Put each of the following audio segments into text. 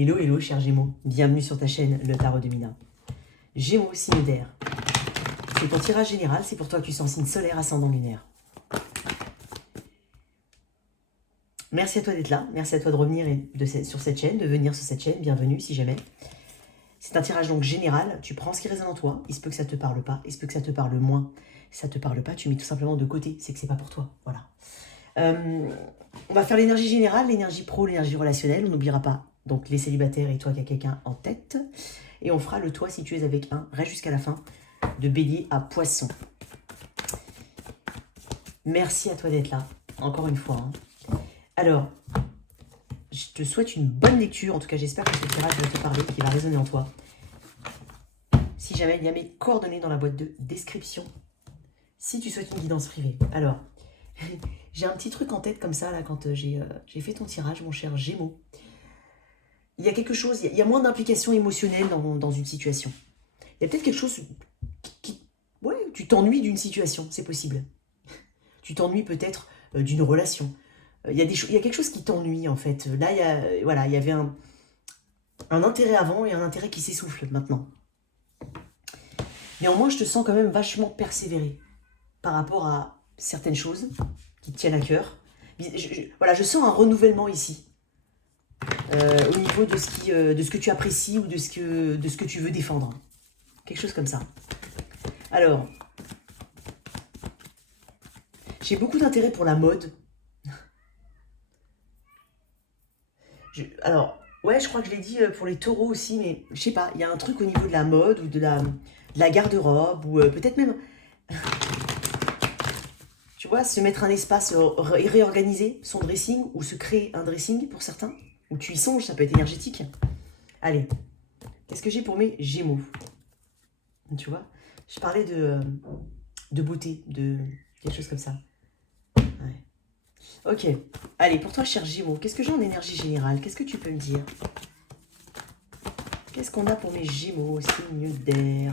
Hello, hello, cher Gémeaux. Bienvenue sur ta chaîne, le Tarot de Mina. Gémeaux, signe d'air. C'est ton tirage général, c'est pour toi que tu sens signe solaire, ascendant lunaire. Merci à toi d'être là, merci à toi de revenir sur cette chaîne, de venir sur cette chaîne, bienvenue si jamais. C'est un tirage donc général, tu prends ce qui résonne en toi, il se peut que ça te parle pas, il se peut que ça te parle moins. Si ça te parle pas, tu mets tout simplement de côté, c'est que c'est pas pour toi, voilà. On va faire l'énergie générale, l'énergie pro, l'énergie relationnelle, on n'oubliera pas donc les célibataires et toi qui as quelqu'un en tête. Et on fera le toi si tu es avec un, reste jusqu'à la fin, de bélier à poisson. Merci à toi d'être là, encore une fois. Alors, je te souhaite une bonne lecture, en tout cas j'espère que ce tirage va te parler, qu'il va résonner en toi. Si jamais, il y a mes coordonnées dans la boîte de description, si tu souhaites une guidance privée. Alors, j'ai un petit truc en tête comme ça, là, quand j'ai fait ton tirage, mon cher Gémeaux. Il y a quelque chose, il y a moins d'implication émotionnelle dans une situation. Il y a peut-être quelque chose ouais, tu t'ennuies d'une situation, c'est possible. Tu t'ennuies peut-être d'une relation. Il y a quelque chose qui t'ennuie, en fait. Là, il y avait un intérêt avant et un intérêt qui s'essouffle maintenant. Néanmoins, je te sens quand même vachement persévérer par rapport à certaines choses qui te tiennent à cœur. Voilà, je sens un renouvellement ici. Au niveau de ce que tu apprécies ou de ce que tu veux défendre. Quelque chose comme ça. Alors, j'ai beaucoup d'intérêt pour la mode. Alors, ouais, je crois que je l'ai dit pour les taureaux aussi, mais je sais pas, il y a un truc au niveau de la mode ou de la garde-robe, ou peut-être même, tu vois, se mettre un espace et réorganiser son dressing, ou se créer un dressing pour certains, ou tu y songes, ça peut être énergétique. Allez, qu'est-ce que j'ai pour mes Gémeaux? Tu vois, je parlais de beauté, de quelque chose comme ça. Ouais. Ok, allez, pour toi, cher Gémeaux, qu'est-ce que j'ai en énergie générale? Qu'est-ce que tu peux me dire? Qu'est-ce qu'on a pour mes Gémeaux, signe d'air?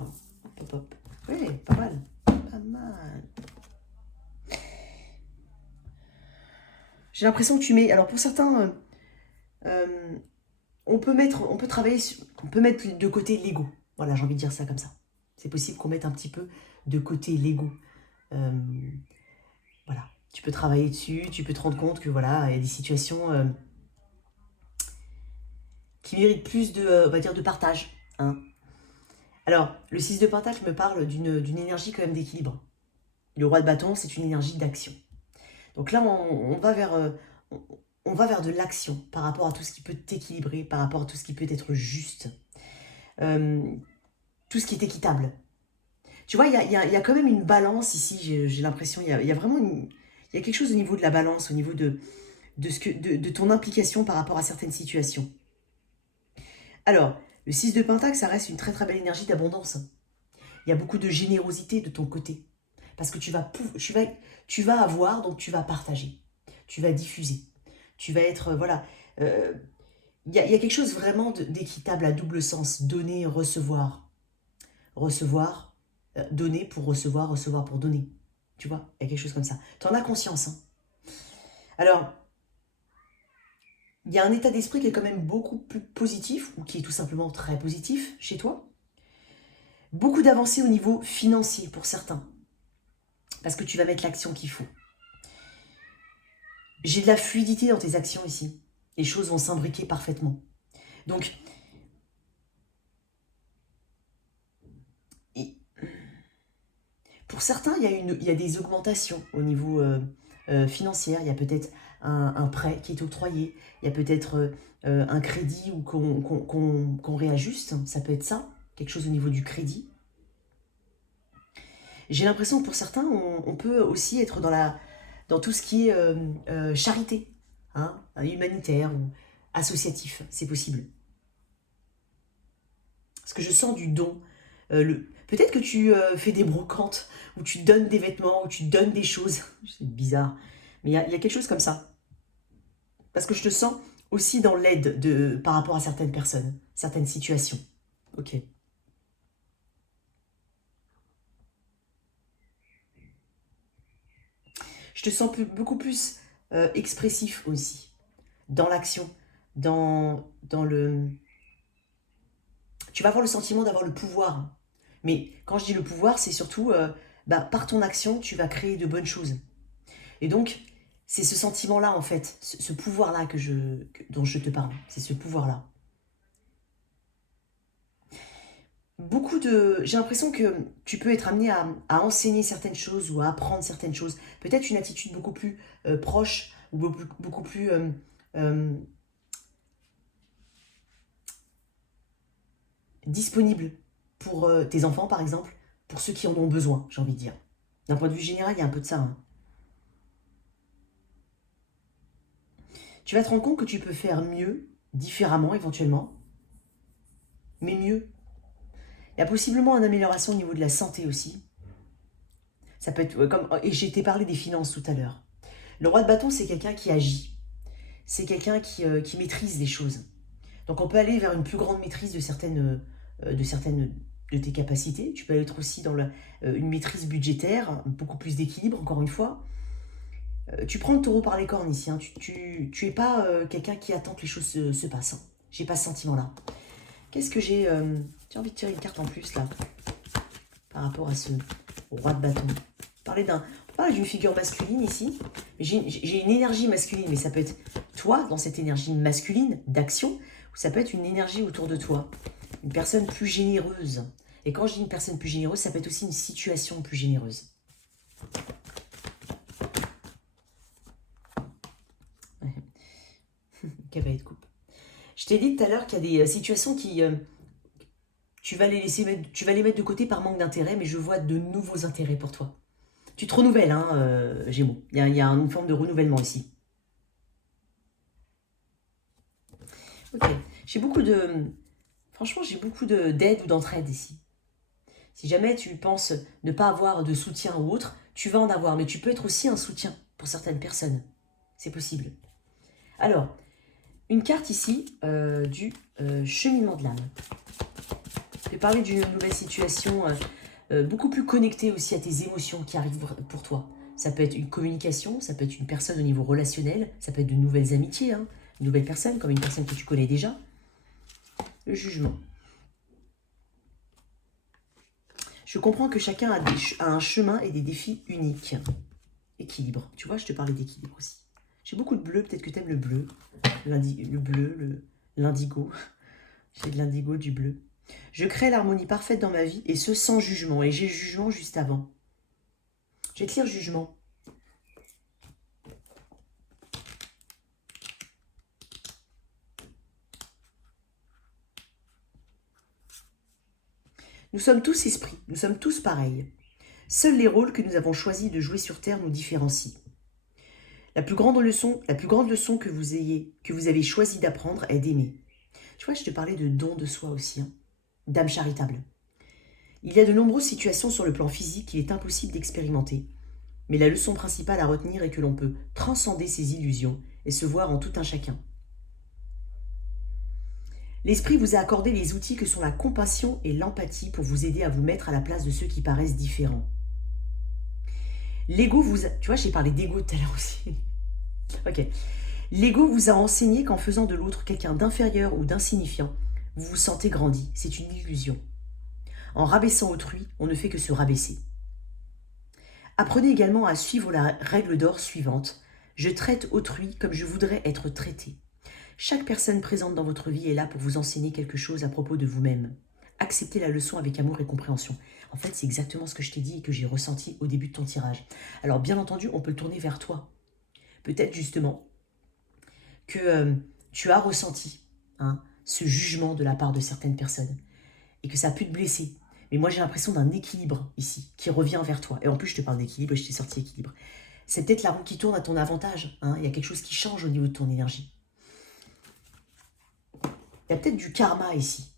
Hop, hop, hop. Ouais, pas mal, pas mal. J'ai l'impression que tu mets... Alors, pour certains, on peut travailler, on peut mettre de côté l'ego. Voilà, j'ai envie de dire ça comme ça. C'est possible qu'on mette un petit peu de côté l'ego. Voilà, tu peux travailler dessus, tu peux te rendre compte que voilà, il y a des situations qui méritent plus de, on va dire, de partage. Hein. Alors, le 6 de Pentacle me parle d'une énergie quand même d'équilibre. Le roi de bâton, c'est une énergie d'action. Donc là, on va vers de l'action par rapport à tout ce qui peut t'équilibrer, par rapport à tout ce qui peut être juste, tout ce qui est équitable. Tu vois, il y a quand même une balance ici, j'ai l'impression, il y a vraiment il y a quelque chose au niveau de la balance, au niveau de ton implication par rapport à certaines situations. Alors, le 6 de Pentacle, ça reste une très très belle énergie d'abondance. Il y a beaucoup de générosité de ton côté. Parce que tu vas avoir, donc tu vas partager. Tu vas diffuser. Tu vas être, voilà. Il y a quelque chose vraiment d'équitable à double sens. Donner, recevoir. Recevoir, donner pour recevoir, recevoir pour donner. Tu vois, il y a quelque chose comme ça. Tu en as conscience. Hein. Alors, il y a un état d'esprit qui est quand même beaucoup plus positif, ou qui est tout simplement très positif chez toi. Beaucoup d'avancées au niveau financier pour certains. Parce que tu vas mettre l'action qu'il faut. J'ai de la fluidité dans tes actions ici. Les choses vont s'imbriquer parfaitement. Donc, pour certains, il y a des augmentations au niveau financier. Il y a peut-être un prêt qui est octroyé. Il y a peut-être un crédit ou qu'on réajuste. Ça peut être ça, quelque chose au niveau du crédit. J'ai l'impression que pour certains, on peut aussi être dans tout ce qui est charité, hein, humanitaire ou associatif, c'est possible. Parce que je sens du don. Peut-être que tu fais des brocantes, où tu donnes des vêtements, où tu donnes des choses. C'est bizarre. Mais il y a quelque chose comme ça. Parce que je te sens aussi dans l'aide par rapport à certaines personnes, certaines situations. Ok. Je te sens beaucoup plus expressif aussi, dans l'action, dans le... Tu vas avoir le sentiment d'avoir le pouvoir. Mais quand je dis le pouvoir, c'est surtout, par ton action, tu vas créer de bonnes choses. Et donc, c'est ce sentiment-là, en fait, ce pouvoir-là dont je te parle. C'est ce pouvoir-là. J'ai l'impression que tu peux être amené à enseigner certaines choses ou à apprendre certaines choses. Peut-être une attitude beaucoup plus proche ou beaucoup plus euh, disponible pour tes enfants, par exemple, pour ceux qui en ont besoin, j'ai envie de dire. D'un point de vue général, il y a un peu de ça. Hein. Tu vas te rendre compte que tu peux faire mieux, différemment éventuellement, mais mieux. Il y a possiblement une amélioration au niveau de la santé aussi. Ça peut être comme... Et j'ai été parlé des finances tout à l'heure. Le roi de bâton, c'est quelqu'un qui agit. C'est quelqu'un qui maîtrise les choses. Donc on peut aller vers une plus grande maîtrise de certaines de tes capacités. Tu peux être aussi dans une maîtrise budgétaire, beaucoup plus d'équilibre, encore une fois. Tu prends le taureau par les cornes ici. Hein. Tu es pas quelqu'un qui attend que les choses se passent. Hein. J'ai pas ce sentiment-là. Qu'est-ce que j'ai J'ai envie de tirer une carte en plus, là, par rapport à ce roi de bâton. On peut parler d'une figure masculine ici. J'ai une énergie masculine, mais ça peut être toi, dans cette énergie masculine d'action, ou ça peut être une énergie autour de toi. Une personne plus généreuse. Et quand je dis une personne plus généreuse, ça peut être aussi une situation plus généreuse. Cavalier de coupe. Je t'ai dit tout à l'heure qu'il y a des situations qui... tu vas les mettre de côté par manque d'intérêt, mais je vois de nouveaux intérêts pour toi. Tu te renouvelles, hein, Gémeaux. Il y a une forme de renouvellement ici. Ok. Franchement, j'ai beaucoup d'aide ou d'entraide ici. Si jamais tu penses ne pas avoir de soutien ou autre, tu vas en avoir. Mais tu peux être aussi un soutien pour certaines personnes. C'est possible. Alors, une carte ici du cheminement de l'âme. Je vais parler d'une nouvelle situation beaucoup plus connectée aussi à tes émotions qui arrivent pour toi. Ça peut être une communication, ça peut être une personne au niveau relationnel, ça peut être de nouvelles amitiés, hein, une nouvelle personne, comme une personne que tu connais déjà. Le jugement. Je comprends que chacun a un chemin et des défis uniques. Équilibre. Tu vois, je te parlais d'équilibre aussi. J'ai beaucoup de bleu, peut-être que tu aimes le bleu. Le bleu, l'indigo. J'ai de l'indigo, du bleu. Je crée l'harmonie parfaite dans ma vie, et ce sans jugement. Et j'ai jugement juste avant. Je vais te lire jugement. Nous sommes tous esprits, nous sommes tous pareils. Seuls les rôles que nous avons choisi de jouer sur Terre nous différencient. La plus grande leçon que vous avez choisi d'apprendre est d'aimer. Tu vois, je te parlais de don de soi aussi, hein, d'âme charitable. Il y a de nombreuses situations sur le plan physique qu'il est impossible d'expérimenter. Mais la leçon principale à retenir est que l'on peut transcender ses illusions et se voir en tout un chacun. L'esprit vous a accordé les outils que sont la compassion et l'empathie pour vous aider à vous mettre à la place de ceux qui paraissent différents. L'ego vous a... Tu vois, j'ai parlé d'ego tout à l'heure aussi. Ok. L'ego vous a enseigné qu'en faisant de l'autre quelqu'un d'inférieur ou d'insignifiant, vous vous sentez grandi. C'est une illusion. En rabaissant autrui, on ne fait que se rabaisser. Apprenez également à suivre la règle d'or suivante. Je traite autrui comme je voudrais être traité. Chaque personne présente dans votre vie est là pour vous enseigner quelque chose à propos de vous-même. Acceptez la leçon avec amour et compréhension. En fait, c'est exactement ce que je t'ai dit et que j'ai ressenti au début de ton tirage. Alors, bien entendu, on peut le tourner vers toi. Peut-être justement que tu as ressenti ce jugement de la part de certaines personnes et que ça a pu te blesser. Mais moi, j'ai l'impression d'un équilibre ici qui revient vers toi. Et en plus, je te parle d'équilibre et je t'ai sorti équilibre. C'est peut-être la roue qui tourne à ton avantage. Hein. Il y a quelque chose qui change au niveau de ton énergie. Il y a peut-être du karma ici.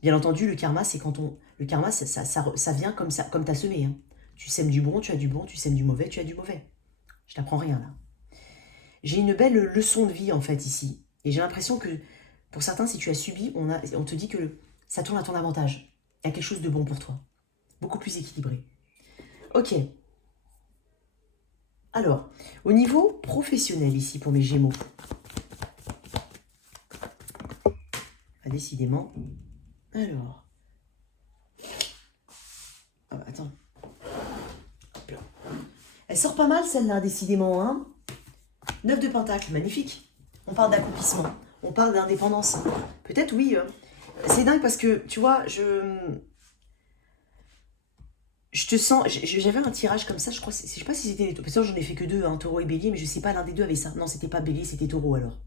Bien entendu, le karma, c'est quand on... Le karma, ça vient comme ça, comme tu as semé. Hein. Tu sèmes du bon, tu as du bon. Tu sèmes du mauvais, tu as du mauvais. Je t'apprends rien, là. J'ai une belle leçon de vie, en fait, ici. Et j'ai l'impression que, pour certains, si tu as subi, on te dit que ça tourne à ton avantage. Il y a quelque chose de bon pour toi. Beaucoup plus équilibré. Ok. Alors, au niveau professionnel ici pour mes Gémeaux. Ah, décidément. Alors. Ah, attends. Hop là. Elle sort pas mal celle-là, décidément. Hein. 9 de Pentacle, magnifique. On parle d'accomplissement. On parle d'indépendance. Peut-être oui. C'est dingue parce que, tu vois, je te sens... J'avais un tirage comme ça, je crois. Je sais pas si c'était les taureaux. Parce que j'en ai fait que deux, hein, taureau et bélier, mais je sais pas, l'un des deux avait ça. Non, c'était pas bélier, c'était taureau alors.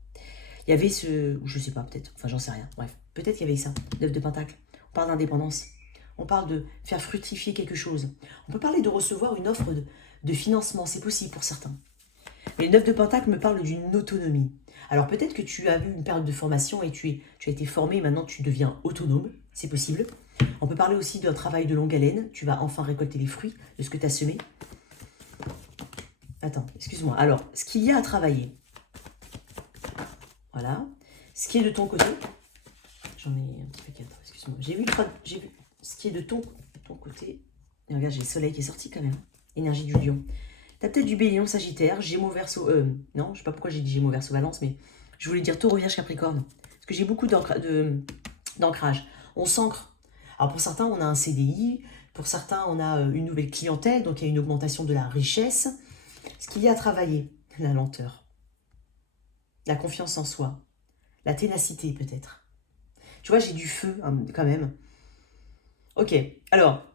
Il y avait ce... Ou je sais pas, peut-être. Enfin, j'en sais rien. Bref, peut-être qu'il y avait ça. 9 de Pentacle. On parle d'indépendance. On parle de faire fructifier quelque chose. On peut parler de recevoir une offre de financement. C'est possible pour certains. Mais le 9 de Pentacle me parle d'une autonomie. Alors peut-être que tu as eu une période de formation et tu as été formé, maintenant tu deviens autonome. C'est possible. On peut parler aussi d'un travail de longue haleine. Tu vas enfin récolter les fruits de ce que tu as semé. Attends, excuse-moi. Alors, ce qu'il y a à travailler. Voilà. Ce qui est de ton côté. J'en ai un petit peu quatre, excuse-moi. J'ai vu ce qui est de ton côté. Et regarde, j'ai le soleil qui est sorti quand même. Énergie du lion. T'as peut-être du bélion, sagittaire, gémeaux, verseau... non, je sais pas pourquoi j'ai dit gémeaux, verseau, balance, mais je voulais dire taureau, vierge, capricorne. Parce que j'ai beaucoup d'ancrage. On s'ancre. Alors pour certains, on a un CDI. Pour certains, on a une nouvelle clientèle. Donc il y a une augmentation de la richesse. Ce qu'il y a à travailler, la lenteur. La confiance en soi. La ténacité peut-être. Tu vois, j'ai du feu hein, quand même. Ok, alors,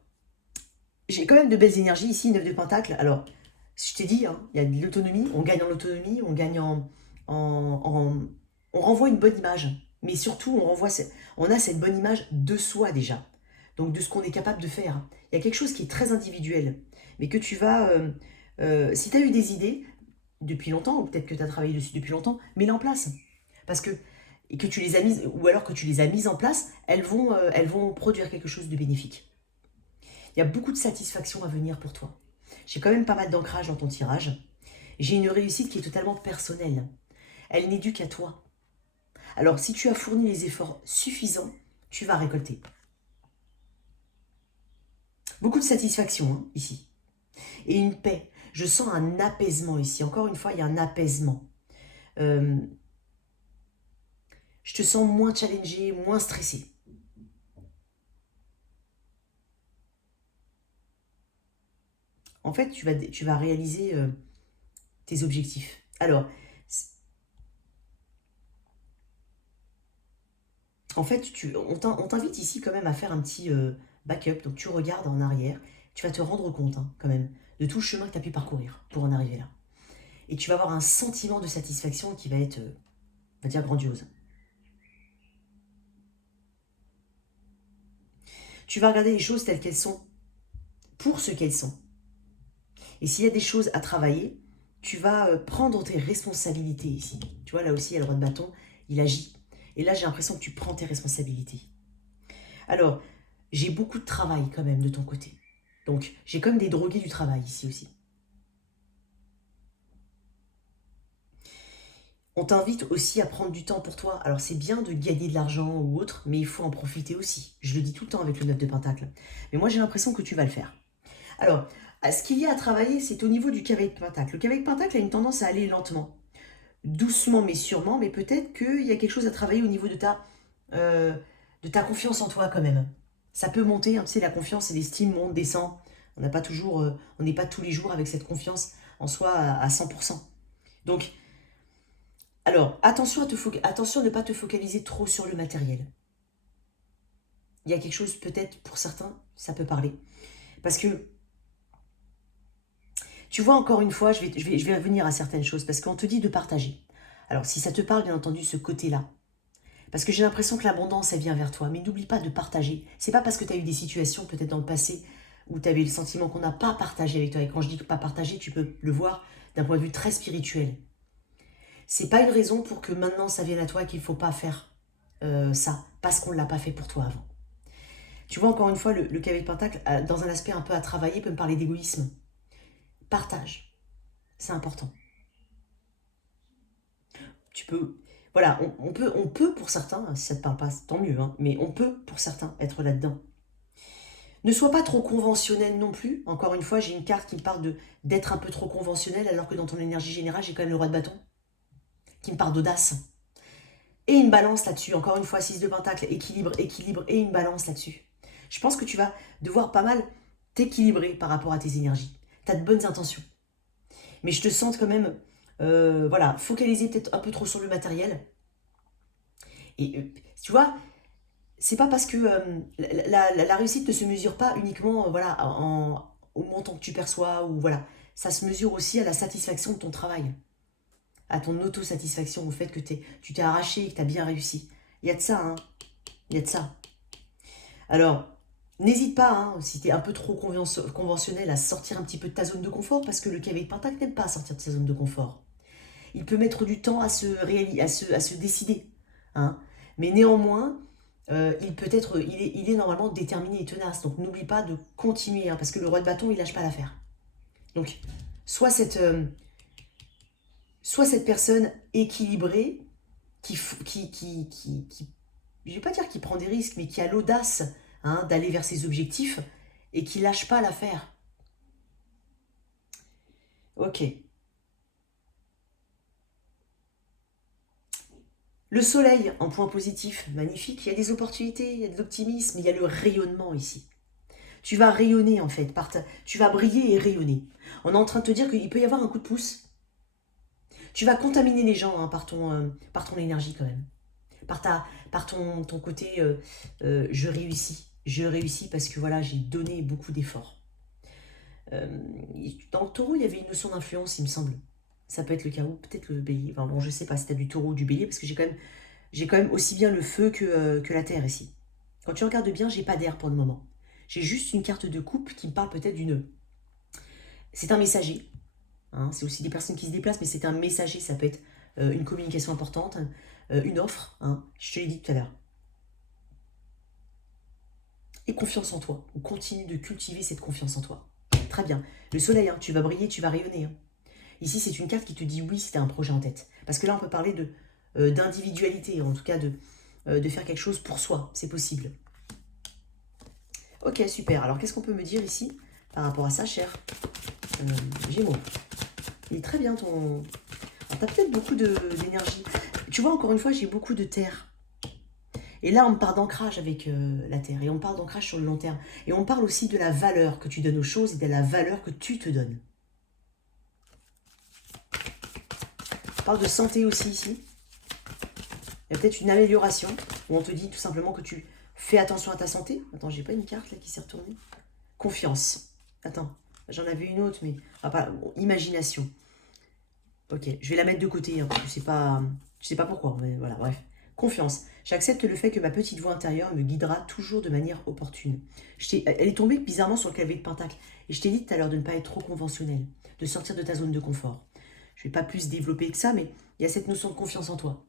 j'ai quand même de belles énergies ici, 9 de Pentacle. Alors, je t'ai dit, hein, il y a de l'autonomie, on gagne en autonomie, on gagne on renvoie une bonne image. Mais surtout, on a cette bonne image de soi déjà. Donc, de ce qu'on est capable de faire. Il y a quelque chose qui est très individuel. Mais que tu vas... si tu as eu des idées depuis longtemps, ou peut-être que tu as travaillé dessus depuis longtemps, mets-les en place. Parce que et que tu les as mises, ou alors que tu les as mises en place, elles vont produire quelque chose de bénéfique. Il y a beaucoup de satisfaction à venir pour toi. J'ai quand même pas mal d'ancrage dans ton tirage. J'ai une réussite qui est totalement personnelle. Elle n'est due qu'à toi. Alors, si tu as fourni les efforts suffisants, tu vas récolter. Beaucoup de satisfaction hein, ici. Et une paix. Je sens un apaisement ici. Encore une fois, il y a un apaisement. Je te sens moins challengé, moins stressé. En fait, tu vas réaliser tes objectifs. Alors, en fait, on t'invite ici quand même à faire un petit backup. Donc, tu regardes en arrière. Tu vas te rendre compte hein, quand même de tout le chemin que tu as pu parcourir pour en arriver là. Et tu vas avoir un sentiment de satisfaction qui va être, on va dire, grandiose. Tu vas regarder les choses telles qu'elles sont, pour ce qu'elles sont. Et s'il y a des choses à travailler, tu vas prendre tes responsabilités ici. Tu vois, là aussi, il y a le roi de bâton, il agit. Et là, j'ai l'impression que tu prends tes responsabilités. Alors, j'ai beaucoup de travail quand même de ton côté. Donc, j'ai comme des drogués du travail ici aussi. On t'invite aussi à prendre du temps pour toi. Alors, c'est bien de gagner de l'argent ou autre, mais il faut en profiter aussi. Je le dis tout le temps avec le 9 de Pentacle. Mais moi, j'ai l'impression que tu vas le faire. Alors, ce qu'il y a à travailler, c'est au niveau du cavalier de Pentacle. Le cavalier de Pentacle a une tendance à aller lentement. Doucement mais sûrement, mais peut-être qu'il y a quelque chose à travailler au niveau de ta confiance en toi quand même. Ça peut monter, hein, tu sais, la confiance et l'estime montent, descend. On n'a pas toujours, on n'est pas tous les jours avec cette confiance en soi à 100%. Donc, alors, attention attention à ne pas te focaliser trop sur le matériel. Il y a quelque chose, peut-être, pour certains, ça peut parler. Parce que, tu vois, encore une fois, je vais revenir à certaines choses, parce qu'on te dit de partager. Alors, si ça te parle, bien entendu, ce côté-là, parce que j'ai l'impression que l'abondance, elle vient vers toi. Mais n'oublie pas de partager. C'est pas parce que tu as eu des situations, peut-être dans le passé, où tu avais le sentiment qu'on n'a pas partagé avec toi. Et quand je dis que pas partagé, tu peux le voir d'un point de vue très spirituel. C'est pas une raison pour que maintenant ça vienne à toi qu'il ne faut pas faire ça, parce qu'on ne l'a pas fait pour toi avant. Tu vois, encore une fois, le cavalier de Pentacle, dans un aspect un peu à travailler, peut me parler d'égoïsme. Partage. C'est important. Tu peux... Voilà, on peut pour certains, si ça ne te parle pas, tant mieux, hein, mais on peut pour certains être là-dedans. Ne sois pas trop conventionnel non plus. Encore une fois, j'ai une carte qui me parle d'être un peu trop conventionnel, alors que dans ton énergie générale, j'ai quand même le roi de bâton, qui me parle d'audace. Et une balance là-dessus. Encore une fois, 6 de pentacle, équilibre, équilibre et une balance là-dessus. Je pense que tu vas devoir pas mal t'équilibrer par rapport à tes énergies. Tu as de bonnes intentions. Mais je te sens quand même, voilà, focalisé peut-être un peu trop sur le matériel. Et tu vois, c'est pas parce que la réussite ne se mesure pas uniquement voilà, au montant que tu perçois, ou voilà. Ça se mesure aussi à la satisfaction de ton travail, à ton autosatisfaction, au fait que tu t'es arraché et que tu as bien réussi. Il y a de ça, hein. Il y a de ça. Alors, n'hésite pas, hein, si tu es un peu trop conventionnel, à sortir un petit peu de ta zone de confort, parce que le cavalier de pentacle n'aime pas sortir de sa zone de confort. Il peut mettre du temps à se décider. Hein. Mais néanmoins, il est normalement déterminé et tenace. Donc n'oublie pas de continuer, hein, parce que le roi de bâton, il lâche pas l'affaire. Donc, soit cette personne équilibrée je ne vais pas dire qui prend des risques, mais qui a l'audace, hein, d'aller vers ses objectifs et qui lâche pas l'affaire. Ok. Le soleil en point positif, magnifique. Il y a des opportunités, il y a de l'optimisme, il y a le rayonnement ici. Tu vas rayonner en fait, tu vas briller et rayonner. On est en train de te dire qu'il peut y avoir un coup de pouce. Tu vas contaminer les gens, hein, par ton énergie quand même. Par ton côté, je réussis. Je réussis parce que voilà, j'ai donné beaucoup d'efforts. Dans le taureau, il y avait une notion d'influence, il me semble. Ça peut être le carreau, peut-être le bélier. Enfin bon, je sais pas si tu as du taureau ou du bélier, parce que j'ai quand même aussi bien le feu que la terre ici. Quand tu regardes bien, j'ai pas d'air pour le moment. J'ai juste une carte de coupe qui me parle peut-être d'une... C'est un messager. Hein, c'est aussi des personnes qui se déplacent, mais c'est un messager. Ça peut être une communication importante, une offre. Hein, je te l'ai dit tout à l'heure. Et confiance en toi. On continue de cultiver cette confiance en toi. Très bien. Le soleil, hein, tu vas briller, tu vas rayonner. Hein. Ici, c'est une carte qui te dit oui si tu as un projet en tête. Parce que là, on peut parler d'individualité, en tout cas de faire quelque chose pour soi. C'est possible. Ok, super. Alors, qu'est-ce qu'on peut me dire ici par rapport à ça, cher Gémeaux? Il est très bien ton... Alors, tu as peut-être beaucoup d'énergie. Tu vois, encore une fois, j'ai beaucoup de terre. Et là, on parle d'ancrage avec la terre. Et on parle d'ancrage sur le long terme. Et on parle aussi de la valeur que tu donnes aux choses et de la valeur que tu te donnes. On parle de santé aussi ici. Il y a peut-être une amélioration où on te dit tout simplement que tu fais attention à ta santé. Attends, j'ai pas une carte là qui s'est retournée. Confiance. Attends, j'en avais une autre, mais... Ah, pas... Bon, imagination. Ok, je vais la mettre de côté. Hein. Je sais pas pourquoi, mais voilà, bref. Confiance. J'accepte le fait que ma petite voix intérieure me guidera toujours de manière opportune. Elle est tombée bizarrement sur le cavalier de pentacle. Et je t'ai dit tout à l'heure de ne pas être trop conventionnel, de sortir de ta zone de confort. Je ne vais pas plus développer que ça, mais il y a cette notion de confiance en toi.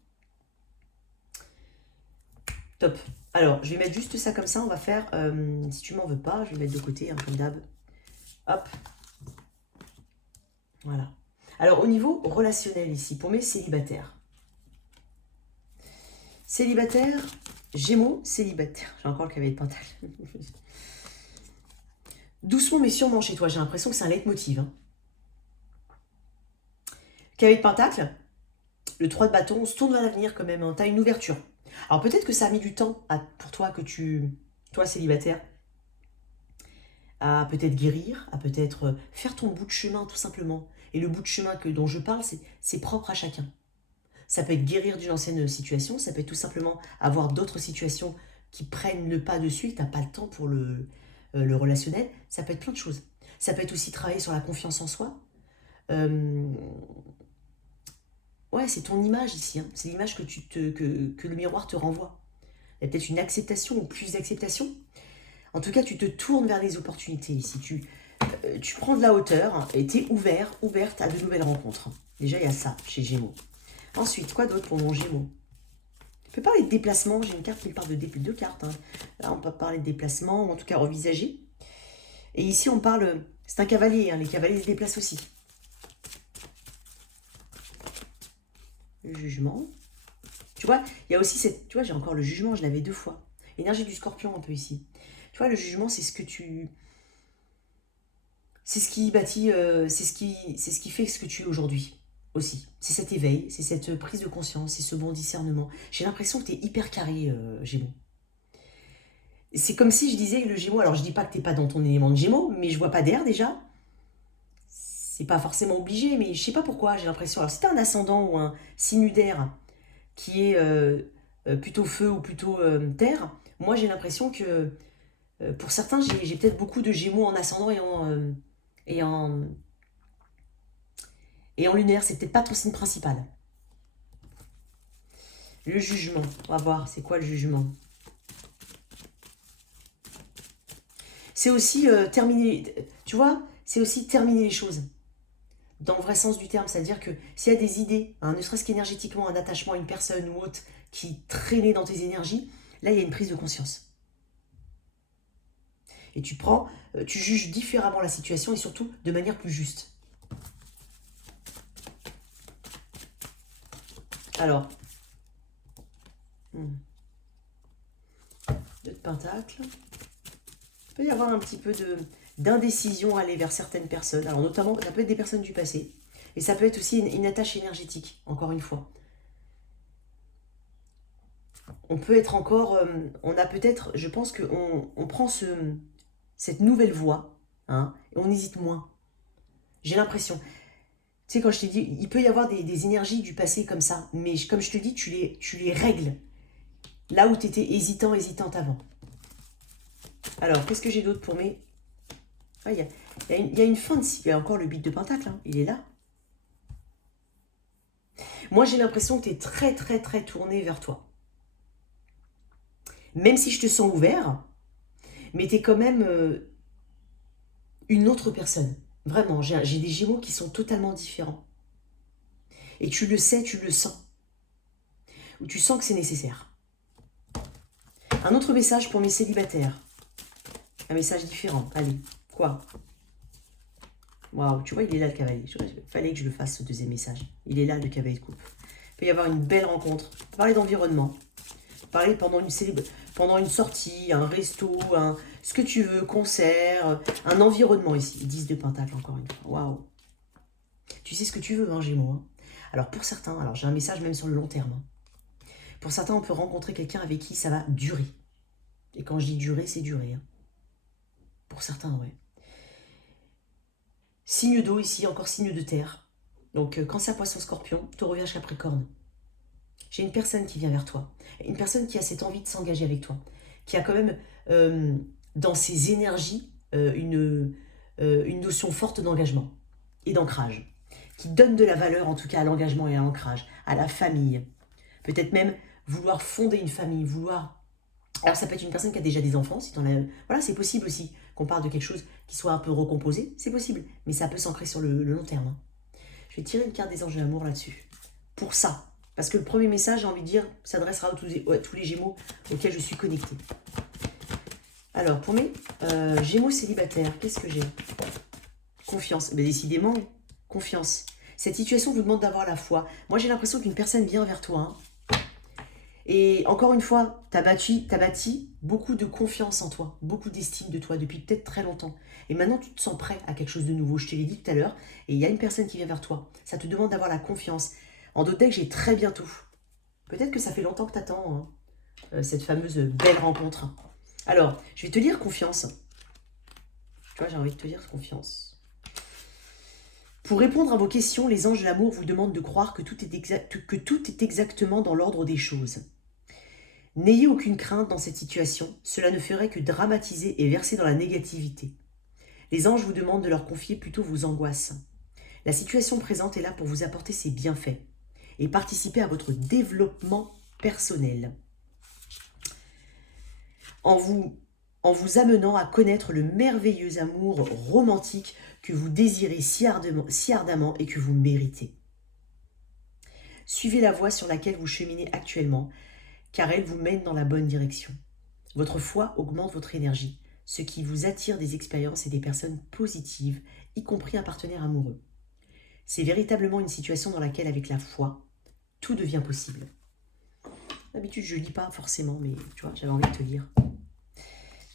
Top. Alors, je vais mettre juste ça comme ça. On va faire, si tu m'en veux pas, je vais mettre de côté, hein, comme d'hab. Hop. Voilà. Alors, au niveau relationnel ici, pour mes célibataires. Célibataire, Gémeaux, célibataire. J'ai encore le cavalier de pentacle. Doucement mais sûrement chez toi. J'ai l'impression que c'est un leitmotiv. Hein. Cavalier de pentacle, le 3 de bâton, on se tourne vers l'avenir quand même. Hein. Tu as une ouverture. Alors peut-être que ça a mis du temps pour toi, toi célibataire, à peut-être guérir, à peut-être faire ton bout de chemin tout simplement. Et le bout de chemin dont je parle, c'est propre à chacun. Ça peut être guérir d'une ancienne situation, ça peut être tout simplement avoir d'autres situations qui prennent le pas dessus, et tu n'as pas le temps pour le relationnel. Ça peut être plein de choses. Ça peut être aussi travailler sur la confiance en soi. Ouais, c'est ton image ici. Hein. C'est l'image que le miroir te renvoie. Il y a peut-être une acceptation ou plus d'acceptation. En tout cas, tu te tournes vers les opportunités ici. Tu prends de la hauteur et tu es ouverte à de nouvelles rencontres. Déjà, il y a ça chez Gémeaux. Ensuite, quoi d'autre pour mon Gémeaux? On peut parler de déplacement. J'ai une carte qui me parle de deux cartes. Hein. Là, on peut parler de déplacement, ou en tout cas envisager. Et ici, on parle... C'est un cavalier. Hein. Les cavaliers se déplacent aussi. Le jugement. Tu vois, il y a aussi cette... Tu vois, j'ai encore le jugement. Je l'avais 2 fois. Énergie du scorpion un peu ici. Tu vois, le jugement, c'est ce que tu... C'est ce qui bâtit, c'est ce qui fait ce que tu es aujourd'hui aussi. C'est cet éveil, c'est cette prise de conscience, c'est ce bon discernement. J'ai l'impression que tu es hyper carré, Gémeaux. C'est comme si je disais le Gémeaux, alors je dis pas que t'es pas dans ton élément de Gémeaux, mais je vois pas d'air déjà. C'est pas forcément obligé, mais je sais pas pourquoi, j'ai l'impression. Alors si t'as un ascendant ou un signe d'air qui est plutôt feu ou plutôt terre, moi j'ai l'impression que pour certains, j'ai peut-être beaucoup de Gémeaux en ascendant et en, et en lunaire. C'est peut-être pas ton signe principal. Le jugement, on va voir, c'est quoi le jugement? C'est aussi terminer, tu vois, c'est aussi terminer les choses. Dans le vrai sens du terme, c'est-à-dire que s'il y a des idées, hein, ne serait-ce qu'énergétiquement, un attachement à une personne ou autre qui traînait dans tes énergies, là il y a une prise de conscience. Et tu juges différemment la situation et surtout de manière plus juste. Alors, 2 de pentacles. Il peut y avoir un petit peu d'indécision à aller vers certaines personnes. Alors notamment, ça peut être des personnes du passé. Et ça peut être aussi une attache énergétique, encore une fois. On peut être encore... on a peut-être... Je pense qu'on prend cette nouvelle voie, hein, et on hésite moins. J'ai l'impression. Tu sais, quand je t'ai dit, il peut y avoir des énergies du passé comme ça, mais comme je te dis, tu les règles. Là où tu étais hésitante avant. Alors, qu'est-ce que j'ai d'autre pour mes... Ah, il y a une fin de... Il y a encore le beat de pentacle, hein, il est là. Moi, j'ai l'impression que tu es très, très, très tourné vers toi. Même si je te sens ouvert, mais tu es quand même une autre personne. Vraiment, j'ai des Gémeaux qui sont totalement différents. Et tu le sais, tu le sens. Ou tu sens que c'est nécessaire. Un autre message pour mes célibataires. Un message différent. Allez, quoi? Waouh, tu vois, il est là le cavalier. Il fallait que je le fasse, ce deuxième message. Il est là, le cavalier de coupe. Il peut y avoir une belle rencontre. Parler d'environnement. Parler pendant une sortie, un resto, ce que tu veux, concert, un environnement ici. 10 de pentacle, encore une fois. Waouh. Tu sais ce que tu veux, hein, Gémeaux. Hein. Alors, pour certains, alors j'ai un message même sur le long terme. Hein. Pour certains, on peut rencontrer quelqu'un avec qui ça va durer. Et quand je dis durer, c'est durer. Hein. Pour certains, ouais. Signe d'eau ici, encore signe de terre. Donc, Cancer, Poisson, Scorpion, Taureau, Vierge, Capricorne. J'ai une personne qui vient vers toi. Une personne qui a cette envie de s'engager avec toi. Qui a quand même, dans ses énergies, une notion forte d'engagement et d'ancrage. Qui donne de la valeur, en tout cas, à l'engagement et à l'ancrage. À la famille. Peut-être même vouloir fonder une famille, vouloir... Alors, ça peut être une personne qui a déjà des enfants. Si t'en as... Voilà, c'est possible aussi qu'on parle de quelque chose qui soit un peu recomposé. C'est possible. Mais ça peut s'ancrer sur le long terme. Hein. Je vais tirer une carte des anges de l'amour là-dessus. Pour ça. Parce que le premier message, j'ai envie de dire, s'adressera à tous les Gémeaux auxquels je suis connectée. Alors, pour mes Gémeaux célibataires, qu'est-ce que j'ai? Confiance. Mais décidément, confiance. Cette situation vous demande d'avoir la foi. Moi, j'ai l'impression qu'une personne vient vers toi. Hein, et encore une fois, tu as bâti beaucoup de confiance en toi, beaucoup d'estime de toi depuis peut-être très longtemps. Et maintenant, tu te sens prêt à quelque chose de nouveau. Je te l'ai dit tout à l'heure. Et il y a une personne qui vient vers toi. Ça te demande d'avoir la confiance. En d'autres decks, j'ai très bientôt. Peut-être que ça fait longtemps que tu attends hein, cette fameuse belle rencontre. Alors, je vais te lire confiance. Tu vois, j'ai envie de te lire confiance. Pour répondre à vos questions, les anges de l'amour vous demandent de croire que tout est exactement dans l'ordre des choses. N'ayez aucune crainte dans cette situation, cela ne ferait que dramatiser et verser dans la négativité. Les anges vous demandent de leur confier plutôt vos angoisses. La situation présente est là pour vous apporter ses bienfaits et participer à votre développement personnel. En vous amenant à connaître le merveilleux amour romantique que vous désirez si ardemment et que vous méritez. Suivez la voie sur laquelle vous cheminez actuellement, car elle vous mène dans la bonne direction. Votre foi augmente votre énergie, ce qui vous attire des expériences et des personnes positives, y compris un partenaire amoureux. C'est véritablement une situation dans laquelle, avec la foi, tout devient possible. D'habitude, je ne lis pas forcément, mais tu vois, j'avais envie de te lire.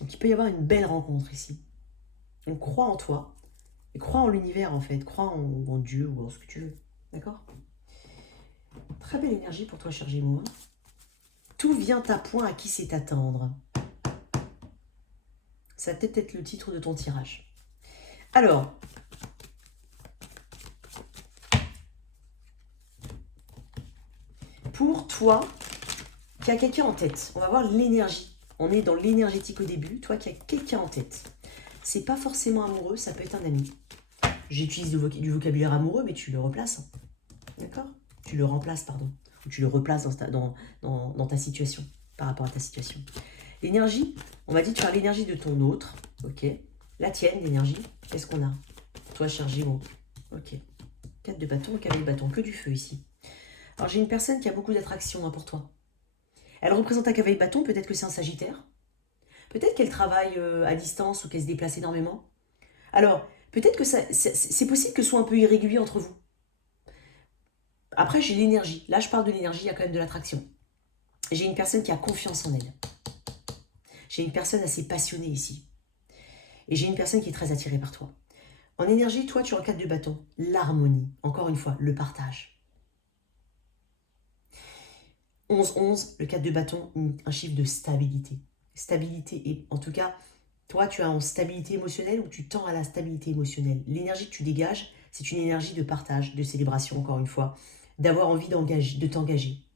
Donc il peut y avoir une belle rencontre ici. Donc crois en toi. Et crois en l'univers en fait. Crois en Dieu ou en ce que tu veux. D'accord? Très belle énergie pour toi, cher Gémeaux. Hein. Tout vient à point à qui sait attendre. Ça va peut-être être le titre de ton tirage. Alors, pour toi, qui a quelqu'un en tête, on va voir l'énergie. On est dans l'énergétique au début. Toi qui as quelqu'un en tête. C'est pas forcément amoureux, ça peut être un ami. J'utilise du vocabulaire amoureux, mais tu le replaces. D'accord? Tu le remplaces, pardon. Ou tu le replaces dans ta situation, par rapport à ta situation. L'énergie, on m'a dit tu as l'énergie de ton autre. Ok. La tienne, l'énergie, qu'est-ce qu'on a? Toi, cher Gémeaux. Ok. 4 de bâton, cavalier de bâton, que du feu ici. Alors j'ai une personne qui a beaucoup d'attraction hein, pour toi. Elle représente un cavalier de bâton, peut-être que c'est un sagittaire. Peut-être qu'elle travaille à distance ou qu'elle se déplace énormément. Alors, peut-être que c'est possible que ce soit un peu irrégulier entre vous. Après, j'ai l'énergie. Là, je parle de l'énergie, il y a quand même de l'attraction. J'ai une personne qui a confiance en elle. J'ai une personne assez passionnée ici. Et j'ai une personne qui est très attirée par toi. En énergie, toi, tu as le 4 de bâton. L'harmonie. Encore une fois, le partage. 11-11, le 4 de bâton, un chiffre de stabilité. Stabilité, et en tout cas, toi, tu as en stabilité émotionnelle ou tu tends à la stabilité émotionnelle. L'énergie que tu dégages, c'est une énergie de partage, de célébration, encore une fois, d'avoir envie de t'engager.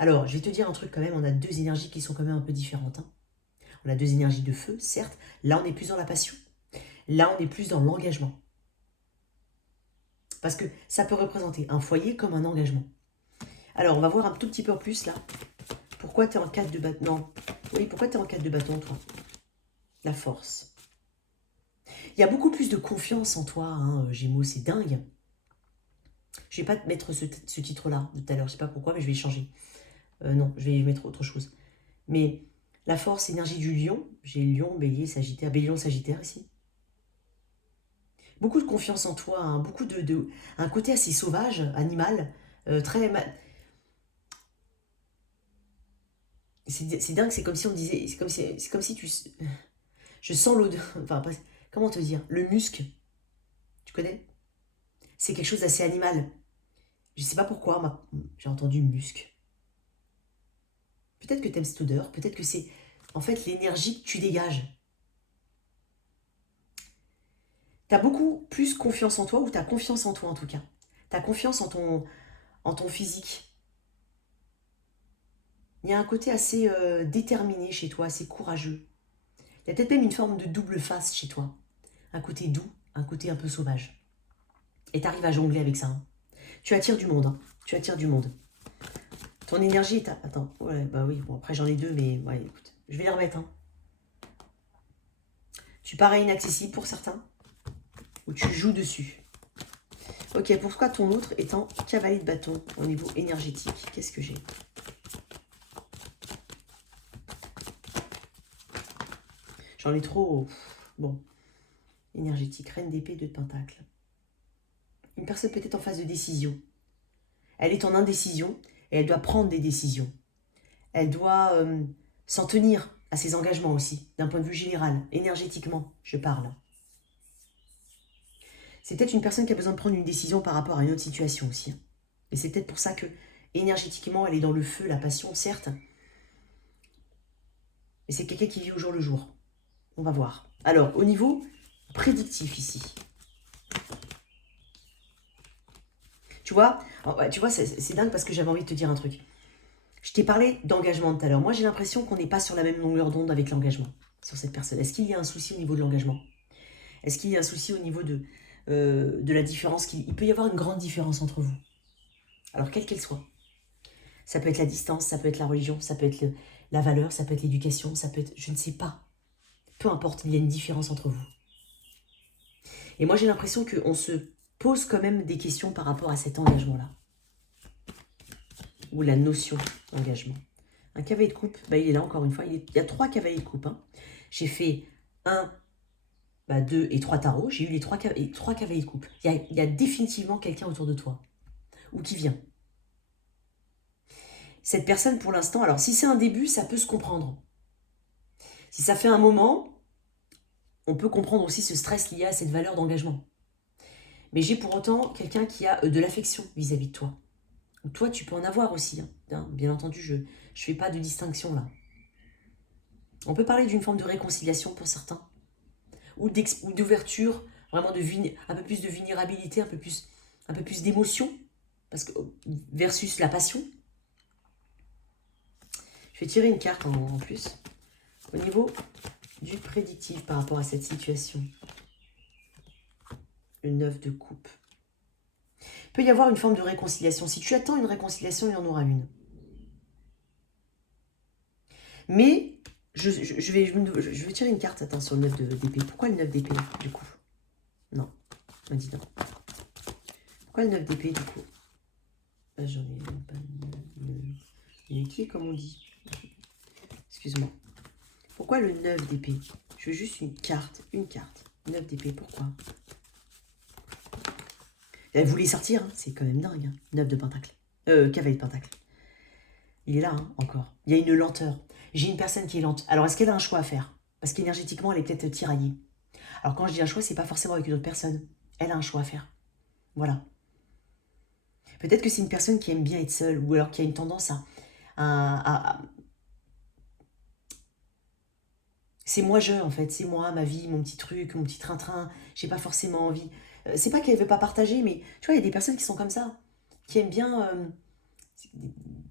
Alors, je vais te dire un truc quand même, on a deux énergies qui sont quand même un peu différentes. Hein. On a deux énergies de feu, certes. Là, on est plus dans la passion. Là, on est plus dans l'engagement. Parce que ça peut représenter un foyer comme un engagement. Alors, on va voir un tout petit peu en plus, là. Pourquoi tu es en 4 de bâton? Non. Oui, pourquoi tu es en 4 de bâton, toi? La force. Il y a beaucoup plus de confiance en toi, hein, Gémeaux, c'est dingue. Je ne vais pas te mettre ce titre-là tout à l'heure, je ne sais pas pourquoi, mais je vais changer. Non, je vais mettre autre chose. Mais la force, énergie du lion. J'ai lion, bélier, sagittaire. Bélier, sagittaire ici. Beaucoup de confiance en toi, hein, beaucoup un côté assez sauvage, animal, très... C'est dingue, c'est comme si on disait... C'est comme si tu... Je sens l'odeur... Enfin, comment te dire? Le musc, tu connais? C'est quelque chose d'assez animal. Je sais pas pourquoi, j'ai entendu musc. Peut-être que tu aimes cette odeur, peut-être que c'est en fait l'énergie que tu dégages. Tu as beaucoup plus confiance en toi, ou tu as confiance en toi en tout cas. Tu as confiance en ton physique. Il y a un côté assez déterminé chez toi, assez courageux. Il y a peut-être même une forme de double face chez toi. Un côté doux, un côté un peu sauvage. Et tu arrives à jongler avec ça. Hein. Tu attires du monde. Hein. Tu attires du monde. Ton énergie est... Attends, ouais, bah oui, bon après j'en ai deux, mais ouais, écoute, je vais les remettre. Hein. Tu parais inaccessible pour certains, ou tu joues dessus. Ok, pourquoi ton autre est en cavalier de bâton au niveau énergétique? Qu'est-ce que j'ai? J'en ai trop... Bon. Énergétique, reine d'épée, 2 de pentacle. Une personne peut-être en phase de décision. Elle est en indécision et elle doit prendre des décisions. Elle doit s'en tenir à ses engagements aussi, d'un point de vue général, énergétiquement, je parle. C'est peut-être une personne qui a besoin de prendre une décision par rapport à une autre situation aussi. Et c'est peut-être pour ça que, énergétiquement, elle est dans le feu, la passion, certes. Mais c'est quelqu'un qui vit au jour le jour. On va voir. Alors, au niveau prédictif ici. Tu vois, c'est dingue parce que j'avais envie de te dire un truc. Je t'ai parlé d'engagement tout à l'heure. Moi, j'ai l'impression qu'on n'est pas sur la même longueur d'onde avec l'engagement sur cette personne. Est-ce qu'il y a un souci au niveau de l'engagement? Est-ce qu'il y a un souci au niveau de la différence? Il peut y avoir une grande différence entre vous. Alors, quelle qu'elle soit. Ça peut être la distance, ça peut être la religion, ça peut être la valeur, ça peut être l'éducation, ça peut être... Je ne sais pas. Peu importe, il y a une différence entre vous. Et moi, j'ai l'impression qu'on se pose quand même des questions par rapport à cet engagement-là. Ou la notion d'engagement. Un cavalier de coupe, bah, il est là encore une fois. Il y a 3 cavaliers de coupe. Hein. J'ai fait 1, 2 et 3 tarots. J'ai eu les 3 cavaliers de coupe. Il y a définitivement quelqu'un autour de toi. Ou qui vient. Cette personne, pour l'instant, alors si c'est un début, ça peut se comprendre. Si ça fait un moment, on peut comprendre aussi ce stress lié à cette valeur d'engagement. Mais j'ai pour autant quelqu'un qui a de l'affection vis-à-vis de toi. Toi, tu peux en avoir aussi. Hein. Bien entendu, je ne fais pas de distinction là. On peut parler d'une forme de réconciliation pour certains. Ou d'ouverture, vraiment un peu plus de vulnérabilité, un peu plus d'émotion. Parce que versus la passion. Je vais tirer une carte en plus. Au niveau du prédictif par rapport à cette situation. Le 9 de coupe. Il peut y avoir une forme de réconciliation. Si tu attends une réconciliation, il y en aura une. Mais je vais tirer une carte, attends, sur le 9 d'épée. Pourquoi le 9 d'épée, du coup? Non, on dit non. Pourquoi le 9 d'épée, du coup? J'en ai pas le qui, comme on dit. Excuse-moi. Pourquoi le 9 d'épée? Je veux juste une carte. 9 d'épée, pourquoi? Elle voulait sortir, hein. C'est quand même dingue. Hein. 9 de pentacle. Cavalier de pentacle. Il est là, hein, encore. Il y a une lenteur. J'ai une personne qui est lente. Alors, est-ce qu'elle a un choix à faire? Parce qu'énergétiquement, elle est peut-être tiraillée. Alors, quand je dis un choix, c'est pas forcément avec une autre personne. Elle a un choix à faire. Voilà. Peut-être que c'est une personne qui aime bien être seule, ou alors qui a une tendance à... C'est moi je, en fait. C'est moi, ma vie, mon petit truc, mon petit train-train. J'ai pas forcément envie. C'est pas qu'elle veut pas partager, mais tu vois, il y a des personnes qui sont comme ça. Qui aiment bien...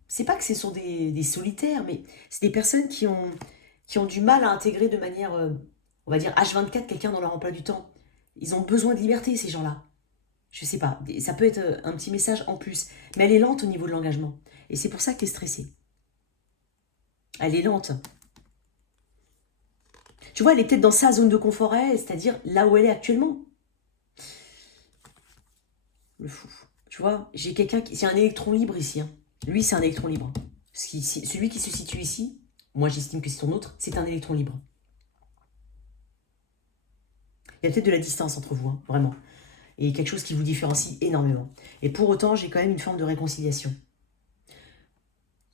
c'est pas que ce sont des solitaires, mais c'est des personnes qui ont du mal à intégrer de manière, on va dire, H24, quelqu'un dans leur emploi du temps. Ils ont besoin de liberté, ces gens-là. Je sais pas, ça peut être un petit message en plus. Mais elle est lente au niveau de l'engagement. Et c'est pour ça que tu es stressée. Elle est lente. Tu vois, elle est peut-être dans sa zone de confort, c'est-à-dire là où elle est actuellement. Le fou. Tu vois, j'ai quelqu'un qui... C'est un électron libre ici. Hein. Lui, c'est un électron libre. Celui qui se situe ici, moi j'estime que c'est ton autre, c'est un électron libre. Il y a peut-être de la distance entre vous, hein, vraiment. Et quelque chose qui vous différencie énormément. Et pour autant, j'ai quand même une forme de réconciliation.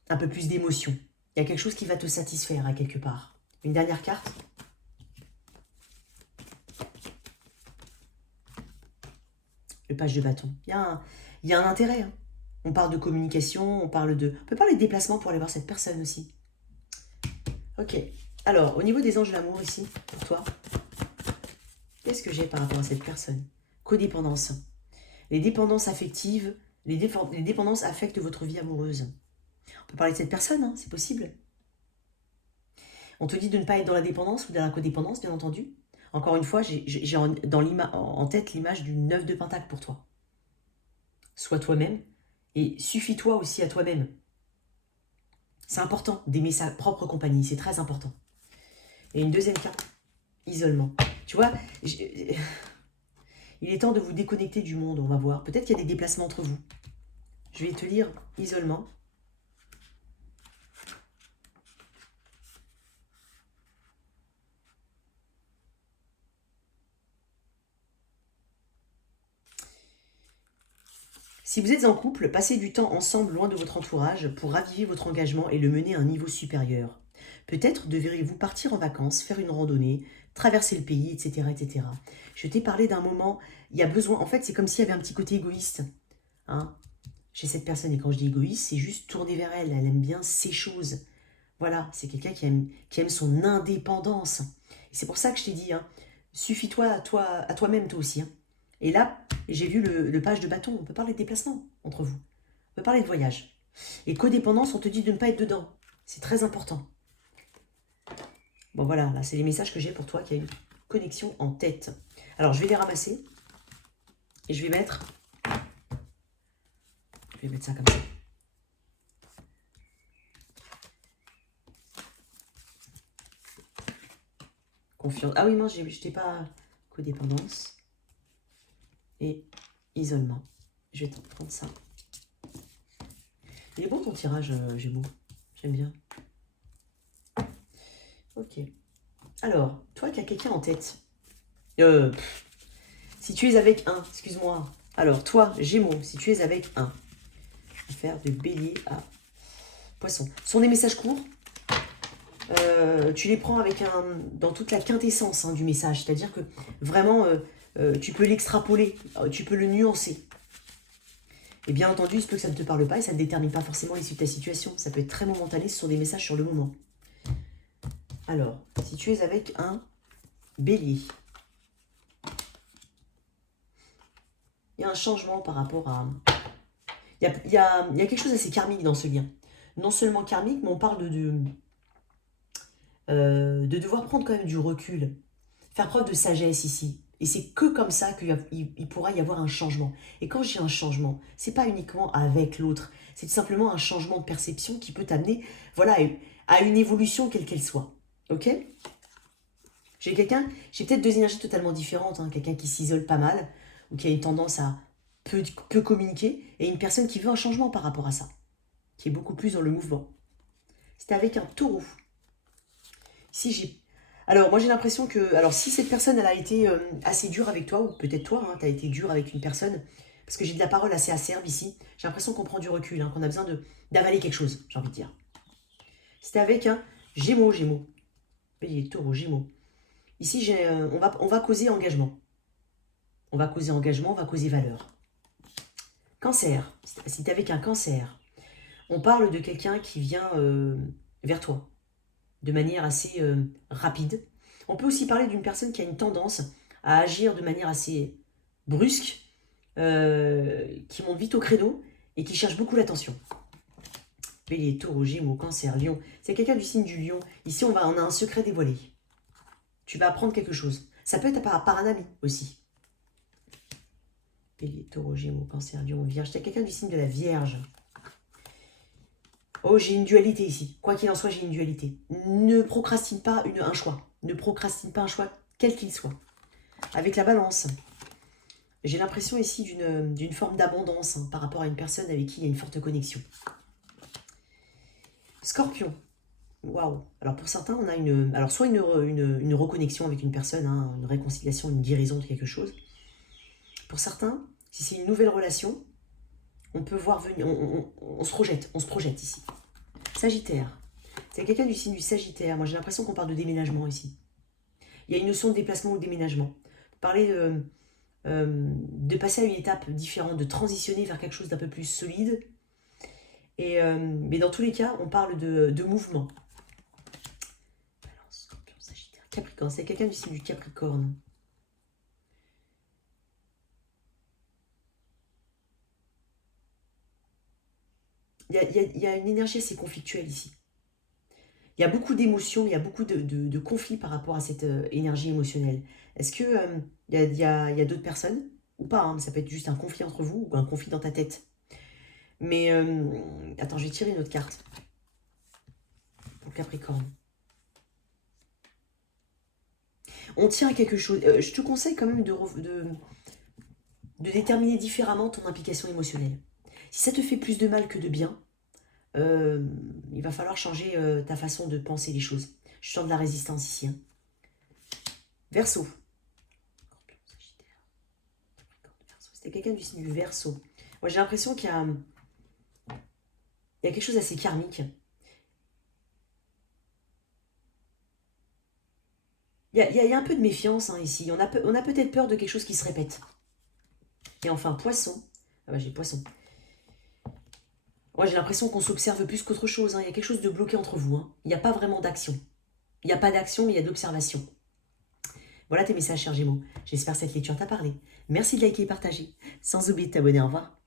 Un peu plus d'émotion. Il y a quelque chose qui va te satisfaire à quelque part. Une dernière carte. Le page de bâton. Il y a un intérêt. Hein. On parle de communication, on peut parler de déplacement pour aller voir cette personne aussi. Ok. Alors, au niveau des anges de l'amour ici, pour toi, qu'est-ce que j'ai par rapport à cette personne? Codépendance. Les dépendances affectives, les dépendances affectent votre vie amoureuse. On peut parler de cette personne, hein, c'est possible. On te dit de ne pas être dans la dépendance ou dans la codépendance, bien entendu. Encore une fois, j'ai en tête l'image du 9 de pentacle pour toi. Sois toi-même et suffis-toi aussi à toi-même. C'est important d'aimer sa propre compagnie, c'est très important. Et une deuxième carte, isolement. Tu vois, il est temps de vous déconnecter du monde, on va voir. Peut-être qu'il y a des déplacements entre vous. Je vais te lire isolement. Si vous êtes en couple, passez du temps ensemble loin de votre entourage pour raviver votre engagement et le mener à un niveau supérieur. Peut-être devriez-vous partir en vacances, faire une randonnée, traverser le pays, etc. etc. Je t'ai parlé d'un moment, il y a besoin, en fait c'est comme s'il y avait un petit côté égoïste hein, chez cette personne. Et quand je dis égoïste, c'est juste tourner vers elle, elle aime bien ces choses. Voilà, c'est quelqu'un qui aime son indépendance. Et c'est pour ça que je t'ai dit, hein, suffis-toi à toi-même toi aussi. Hein. Et là, j'ai vu le page de bâton. On peut parler de déplacement entre vous. On peut parler de voyage. Et codépendance, on te dit de ne pas être dedans. C'est très important. Bon voilà, là c'est les messages que j'ai pour toi qui a une connexion en tête. Alors je vais les ramasser. Et je vais mettre ça comme ça. Confiance. Ah oui, non, je n'étais pas codépendance. Et isolement. Je vais prendre ça. Il est bon ton tirage, Gémeaux. J'aime bien. Ok. Alors, toi qui as quelqu'un en tête. Si tu es avec un, excuse-moi. Alors, toi, Gémeaux, si tu es avec un. Faire de bélier à poisson. Ce sont des messages courts. Tu les prends avec dans toute la quintessence du message. C'est-à-dire que vraiment, tu peux l'extrapoler, tu peux le nuancer. Et bien entendu, il se peut que ça ne te parle pas et ça ne détermine pas forcément l'issue de ta situation. Ça peut être très momentané, ce sont des messages sur le moment. Alors, si tu es avec un bélier, il y a un changement par rapport à... Il y a quelque chose d'assez karmique dans ce lien. Non seulement karmique, mais on parle de devoir prendre quand même du recul. Faire preuve de sagesse ici. Et c'est que comme ça qu'il pourra y avoir un changement. Et quand j'ai un changement, c'est pas uniquement avec l'autre. C'est tout simplement un changement de perception qui peut t'amener, voilà, à une évolution quelle qu'elle soit. Ok? J'ai peut-être deux énergies totalement différentes. Quelqu'un qui s'isole pas mal, ou qui a une tendance à peu communiquer, et une personne qui veut un changement par rapport à ça, qui est beaucoup plus dans le mouvement. C'est avec un taureau. Alors, moi j'ai l'impression que... Alors, si cette personne, elle a été assez dure avec toi, ou peut-être toi, tu as été dur avec une personne, parce que j'ai de la parole assez acerbe ici, j'ai l'impression qu'on prend du recul, qu'on a besoin d'avaler quelque chose, j'ai envie de dire. C'était avec un Gémeaux, Bélier, Taureau, Gémeaux. Ici, on va causer engagement. On va causer engagement, on va causer valeur. Cancer, si tu es avec un cancer, on parle de quelqu'un qui vient vers toi de manière assez rapide. On peut aussi parler d'une personne qui a une tendance à agir de manière assez brusque, qui monte vite au créneau et qui cherche beaucoup l'attention. Bélier, Taureau, Gémeaux, Cancer, Lion. C'est quelqu'un du signe du Lion. Ici, on a un secret dévoilé. Tu vas apprendre quelque chose. Ça peut être par un ami aussi. Bélier, Taureau, Gémeaux, Cancer, Lion, Vierge. C'est quelqu'un du signe de la Vierge. Oh, j'ai une dualité ici. Quoi qu'il en soit, j'ai une dualité. Ne procrastine pas un choix. Ne procrastine pas un choix, quel qu'il soit. Avec la balance, j'ai l'impression ici d'une forme d'abondance par rapport à une personne avec qui il y a une forte connexion. Scorpion. Waouh. Alors pour certains, on a alors soit une reconnexion avec une personne, une réconciliation, une guérison de quelque chose. Pour certains, si c'est une nouvelle relation, on peut voir venir, on se projette ici. Sagittaire. C'est quelqu'un du signe du Sagittaire. Moi, j'ai l'impression qu'on parle de déménagement ici. Il y a une notion de déplacement ou de déménagement. Parler de passer à une étape différente, de transitionner vers quelque chose d'un peu plus solide. Mais dans tous les cas, on parle de mouvement. Balance, Scorpion, Sagittaire, Capricorne. C'est quelqu'un du signe du Capricorne. Il y a une énergie assez conflictuelle ici. Il y a beaucoup d'émotions, il y a beaucoup de conflits par rapport à cette énergie émotionnelle. Est-ce que il y a d'autres personnes ou pas, ça peut être juste un conflit entre vous ou un conflit dans ta tête. Mais attends, je vais tirer une autre carte pour Capricorne. On tient à quelque chose. Je te conseille quand même de déterminer différemment ton implication émotionnelle. Si ça te fait plus de mal que de bien, il va falloir changer ta façon de penser les choses. Je sens de la résistance ici. Verseau. C'était quelqu'un du signe du Verseau. Moi, j'ai l'impression qu'il y a quelque chose d'assez karmique. Il y a un peu de méfiance ici. On a peut-être peur de quelque chose qui se répète. Et enfin, Poisson. Ah bah, j'ai Poisson. Moi, j'ai l'impression qu'on s'observe plus qu'autre chose. Il y a quelque chose de bloqué entre vous. Il n'y a pas vraiment d'action. Il n'y a pas d'action, mais il y a d'observation. Voilà tes messages, chers Gémeaux. J'espère que cette lecture t'a parlé. Merci de liker et partager. Sans oublier de t'abonner. Au revoir.